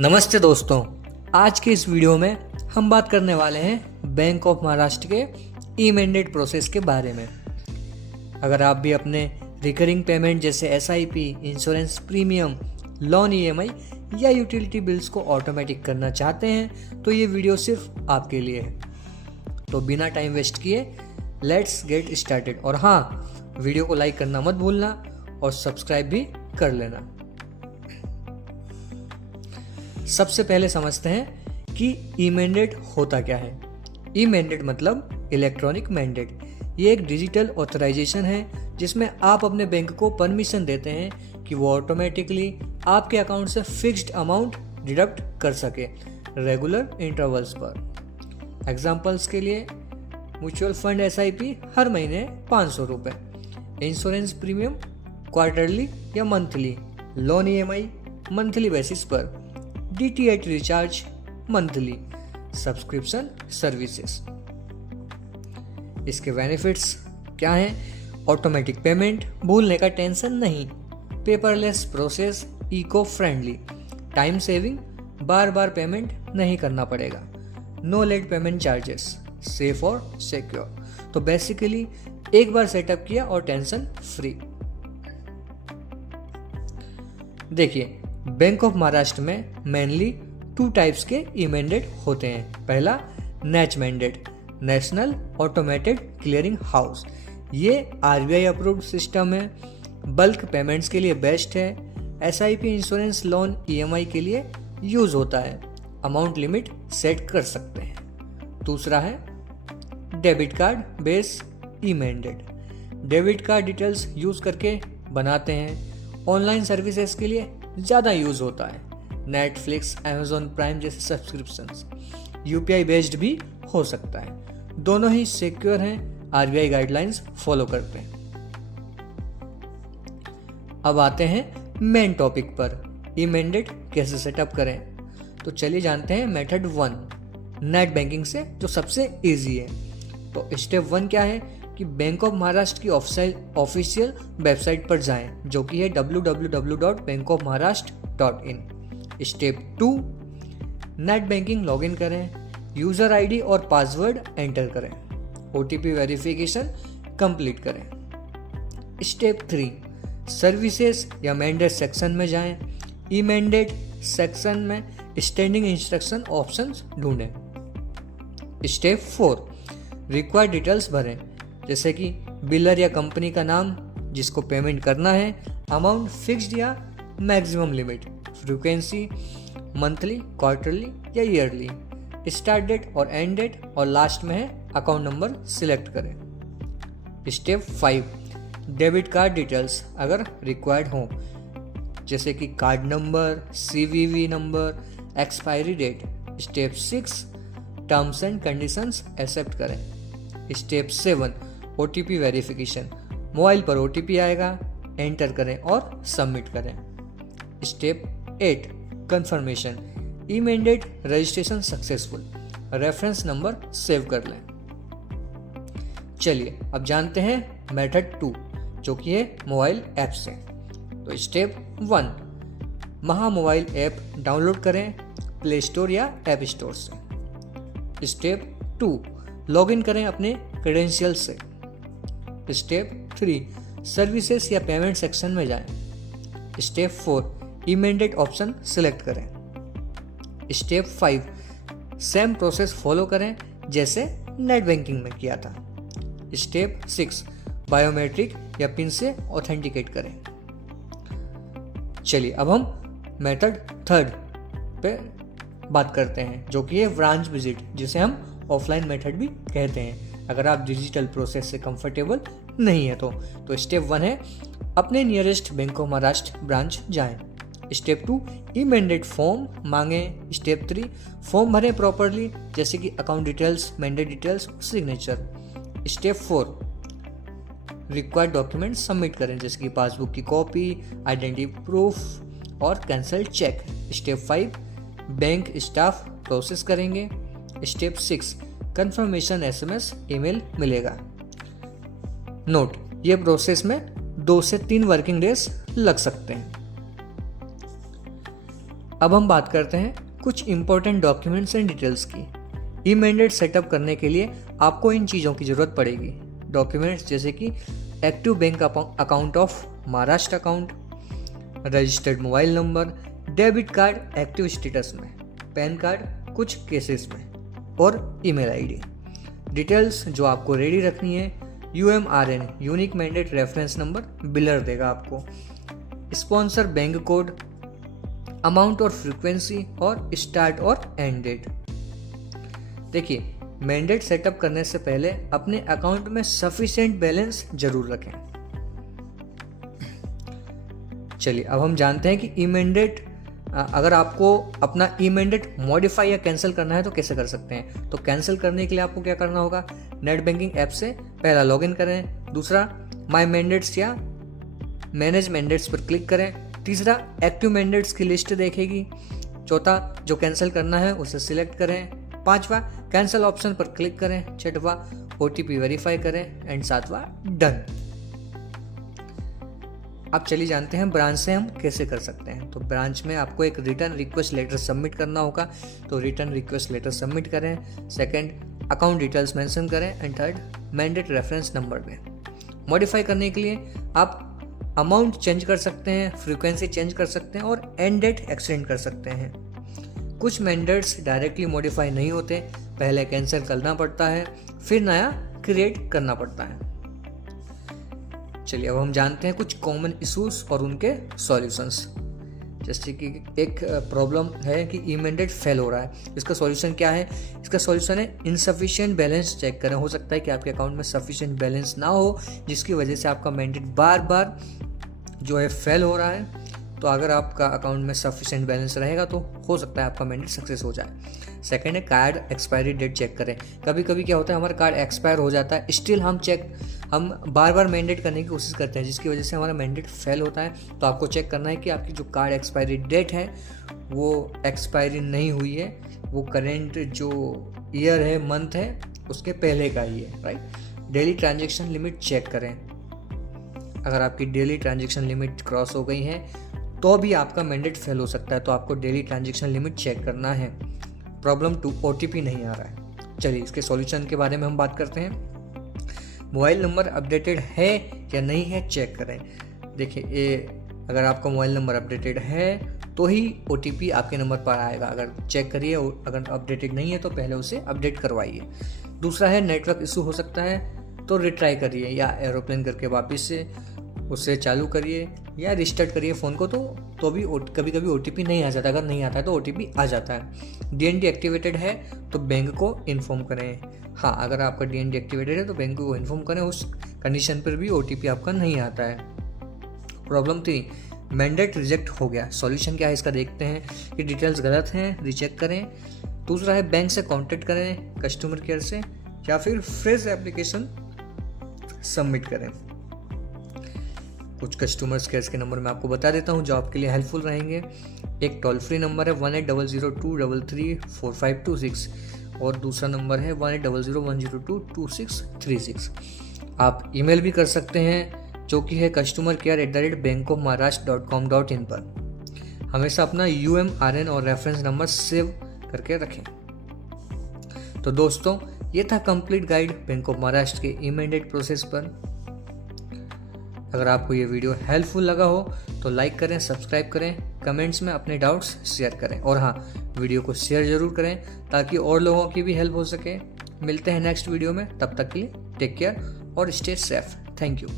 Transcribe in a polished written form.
नमस्ते दोस्तों, आज के इस वीडियो में हम बात करने वाले हैं बैंक ऑफ महाराष्ट्र के ई मैंडेट प्रोसेस के बारे में। अगर आप भी अपने रिकरिंग पेमेंट जैसे SIP, insurance premium, loan EMI या यूटिलिटी बिल्स को ऑटोमेटिक करना चाहते हैं तो ये वीडियो सिर्फ आपके लिए है। तो बिना टाइम वेस्ट किए लेट्स गेट स्टार्टेड। और हाँ, वीडियो को लाइक करना मत भूलना और सब्सक्राइब भी कर लेना। सबसे पहले समझते हैं कि ई मैंडेट होता क्या है। ई मैंडेट मतलब इलेक्ट्रॉनिक मैंडेट। ये एक डिजिटल ऑथराइजेशन है जिसमें आप अपने बैंक को परमिशन देते हैं कि वो ऑटोमेटिकली आपके अकाउंट से फिक्स्ड अमाउंट डिडक्ट कर सके रेगुलर इंटरवल्स पर। एग्जाम्पल्स के लिए म्यूचुअल फंड एसआईपी हर महीने 500 रुपये, इंश्योरेंस प्रीमियम क्वार्टरली या monthly, loan EMI monthly basis पर, DTH recharge monthly, subscription services. इसके बेनिफिट्स क्या हैं? ऑटोमेटिक पेमेंट, भूलने का टेंशन नहीं, paperless process, eco friendly, time saving, बार बार पेमेंट नहीं करना पड़ेगा, no late payment charges, safe और सिक्योर। तो बेसिकली एक बार सेटअप किया और टेंशन फ्री। देखिए, बैंक ऑफ महाराष्ट्र में मेनली 2 टाइप्स के ई मैंडेट होते हैं। पहला नेच mandate, national automated clearing house. ये RBI अप्रूव्ड सिस्टम है, बल्क पेमेंट्स के लिए बेस्ट है, एसआईपी, इंश्योरेंस, लोन ईएमआई के लिए यूज होता है, अमाउंट लिमिट सेट कर सकते हैं। दूसरा है debit card base e mandate. Debit card details use करके बनाते हैं, ऑनलाइन सर्विसेज के लिए ज़्यादा यूज होता है, नेटफ्लिक्स, अमेजोन प्राइम जैसे सब्सक्रिप्शंस। यूपीआई बेस्ड भी हो सकता है। दोनों ही सिक्योर हैं, RBI गाइडलाइंस फॉलो करते हैं। अब आते हैं मेन टॉपिक पर, ई मैंडेट कैसे सेटअप करें। तो चलिए जानते हैं मेथड 1, नेट बैंकिंग से, जो सबसे इजी है। तो स्टेप 1 क्या है कि बैंक ऑफ महाराष्ट्र की ऑफिशियल वेबसाइट पर जाएं, जो कि है www.bankofmaharashtra.in। Step 2, net banking login करें, यूजर आईडी और पासवर्ड एंटर करें, OTP वेरिफिकेशन कंप्लीट करें। स्टेप 3, सर्विसेज या मैंडेट सेक्शन में जाएं, ई मैंडेट सेक्शन में स्टैंडिंग इंस्ट्रक्शन ऑप्शंस ढूंढें। स्टेप 4, रिक्वायर्ड डिटेल्स भरें, जैसे कि बिलर या कंपनी का नाम जिसको पेमेंट करना है, अमाउंट फिक्स्ड या maximum limit, frequency monthly, quarterly या ईयरली, स्टार्ट डेट और एंड डेट, और लास्ट में है अकाउंट नंबर सिलेक्ट करें। स्टेप 5, डेबिट कार्ड डिटेल्स अगर रिक्वायर्ड हो, जैसे कि card number, CVV number, expiry date. Step 6, terms and conditions accept करें। स्टेप 7, OTP वेरिफिकेशन, मोबाइल पर OTP आएगा, एंटर करें और सबमिट करें। Step 8, confirmation, e mandate registration successful, reference number save कर लें। चलिए अब जानते हैं मेथड 2, जो कि है मोबाइल ऐप से। तो स्टेप 1, महा मोबाइल ऐप डाउनलोड करें प्ले स्टोर या ऐप स्टोर से। स्टेप 2, लॉगिन करें अपने क्रेडेंशियल से। स्टेप 3, सर्विसेज या पेमेंट सेक्शन में जाएं। Step 4, e mandate option select करें। स्टेप 5, सेम प्रोसेस फॉलो करें जैसे नेट बैंकिंग में किया था। स्टेप 6, बायोमेट्रिक या पिन से ऑथेंटिकेट करें। चलिए अब हम मेथड 3 पे बात करते हैं, जो कि है ब्रांच विजिट, जिसे हम ऑफलाइन मेथड भी कहते हैं अगर आप डिजिटल प्रोसेस से कंफर्टेबल नहीं है तो स्टेप 1 है अपने nearest bank of Maharashtra branch जाएं। स्टेप 2, ई मैंडेट फॉर्म मांगें। स्टेप 3, फॉर्म भरें प्रॉपरली, जैसे कि account details, mandate details, signature. Step 4, required document submit करें, जैसे कि पासबुक की कॉपी, आइडेंटिटी प्रूफ और cancel cheque. Step 5, bank staff process करेंगे। स्टेप 6, कंफर्मेशन SMS ईमेल मिलेगा। नोट, ये प्रोसेस में 2 से 3 वर्किंग डेज लग सकते हैं। अब हम बात करते हैं कुछ इंपॉर्टेंट डॉक्यूमेंट्स एंड डिटेल्स की। ई मैंडेट सेटअप करने के लिए आपको इन चीज़ों की ज़रूरत पड़ेगी। डॉक्यूमेंट्स जैसे कि active bank account of Maharashtra account, registered mobile number, debit card active status में, पैन कार्ड कुछ केसेस में, और ईमेल आईडी। डिटेल्स जो आपको रेडी रखनी है, UMRN unique mandate reference number biller देगा आपको, स्पॉन्सर बैंक कोड, अमाउंट और फ्रीक्वेंसी, और स्टार्ट और एंड डेट। देखिए, मैंडेट सेटअप करने से पहले अपने अकाउंट में सफिशिएंट बैलेंस जरूर रखें। चलिए अब हम जानते हैं कि ई मैंडेट, अगर आपको अपना ई मैंडेट मॉडिफाई या कैंसिल करना है तो कैसे कर सकते हैं। तो कैंसिल करने के लिए आपको क्या करना होगा, नेट बैंकिंग ऐप से पहला लॉगिन करें, दूसरा माई मैंडेट्स या मैनेज मैंडेट्स पर क्लिक करें, तीसरा एक्टिव मैंडेट्स की लिस्ट देखेगी, चौथा जो कैंसिल करना है उसे सिलेक्ट करें, पांचवा कैंसिल ऑप्शन पर क्लिक करें, छठवां OTP वेरीफाई करें, एंड सातवां डन। अब चलिए जानते हैं ब्रांच से हम कैसे कर सकते हैं। तो ब्रांच में आपको एक रिटर्न रिक्वेस्ट लेटर सबमिट करना होगा, तो रिटर्न रिक्वेस्ट लेटर सबमिट करें, सेकंड अकाउंट डिटेल्स मेंशन करें, and third mandate reference number दें। मॉडिफाई करने के लिए आप अमाउंट चेंज कर सकते हैं, फ्रीक्वेंसी चेंज कर सकते हैं, और एंड डेट एक्सटेंड कर सकते हैं। कुछ मैंडेट्स डायरेक्टली मॉडिफाई नहीं होते, पहले कैंसिल करना पड़ता है, फिर नया क्रिएट करना पड़ता है। चलिए अब हम जानते हैं कुछ कॉमन इश्यूज और उनके सॉल्यूशंस। जैसे कि एक प्रॉब्लम है कि ई मैंडेट फेल हो रहा है, इसका सॉल्यूशन क्या है। इसका सॉल्यूशन है इनसफिशिएंट बैलेंस चेक करें। हो सकता है कि आपके अकाउंट में सफिशिएंट बैलेंस ना हो, जिसकी वजह से आपका मैंडेट बार बार जो है फेल हो रहा है। तो अगर आपका अकाउंट में सफिशिएंट बैलेंस रहेगा तो हो सकता है आपका मैंडेट सक्सेस हो जाए। सेकंड है कार्ड एक्सपायरी डेट चेक करें। कभी कभी क्या होता है, हमारा कार्ड एक्सपायर हो जाता है, स्टिल हम बार बार मैंडेट करने की कोशिश करते हैं, जिसकी वजह से हमारा मैंडेट फेल होता है। तो आपको चेक करना है कि आपकी जो कार्ड एक्सपायरी डेट है वो एक्सपायरी नहीं हुई है, वो करेंट जो ईयर है, मंथ है, उसके पहले का ही है, right. Daily transaction limit check करें। अगर आपकी डेली ट्रांजेक्शन लिमिट क्रॉस हो गई है तो भी आपका मैंडेट फेल हो सकता है, तो आपको डेली ट्रांजेक्शन लिमिट चेक करना है। प्रॉब्लम 2, OTP नहीं आ रहा है। चलिए इसके सॉल्यूशन के बारे में हम बात करते हैं। मोबाइल नंबर अपडेटेड है या नहीं है चेक करें। देखिए, ये अगर आपका मोबाइल नंबर अपडेटेड है तो ही OTP आपके नंबर पर आएगा। अगर चेक करिए, अगर अपडेटेड नहीं है तो पहले उसे अपडेट करवाइए। दूसरा है नेटवर्क इशू हो सकता है तो रिट्राई करिए, या एरोप्लेन करके वापस से उसे चालू करिए या रिस्टार्ट करिए फ़ोन को, तो भी कभी कभी OTP नहीं आ जाता। अगर नहीं आता है तो OTP आ जाता है। DND एक्टिवेटेड है तो बैंक को इन्फॉर्म करें। हाँ, अगर आपका DND एक्टिवेटेड है तो बैंक को इन्फॉर्म करें, उस कंडीशन पर भी OTP आपका नहीं आता है। प्रॉब्लम 3, मैंडेट रिजेक्ट हो गया। सॉल्यूशन क्या है इसका देखते हैं कि डिटेल्स गलत हैं, रिचेक करें। दूसरा है बैंक से कॉन्टेक्ट करें, कस्टमर केयर से, या फिर फ्रेश एप्लीकेशन सबमिट करें। कुछ कस्टमर्स केयर के नंबर मैं आपको बता देता हूँ जो आपके लिए हेल्पफुल रहेंगे। एक टोल फ्री नंबर है 1800233456, और दूसरा नंबर है 180010222636। आप ईमेल भी कर सकते हैं जो कि है customercare@bankofmaharashtra.com.in पर। हमेशा अपना UMRN और रेफरेंस नंबर सेव करके रखें। तो दोस्तों, ये था complete guide bank of Maharashtra के ई मैंडेट प्रोसेस पर। अगर आपको ये वीडियो हेल्पफुल लगा हो तो लाइक करें, सब्सक्राइब करें, कमेंट्स में अपने डाउट्स शेयर करें, और हाँ, वीडियो को शेयर ज़रूर करें ताकि और लोगों की भी हेल्प हो सके। मिलते हैं नेक्स्ट वीडियो में, तब तक के लिए टेक केयर और स्टे सेफ। Thank you.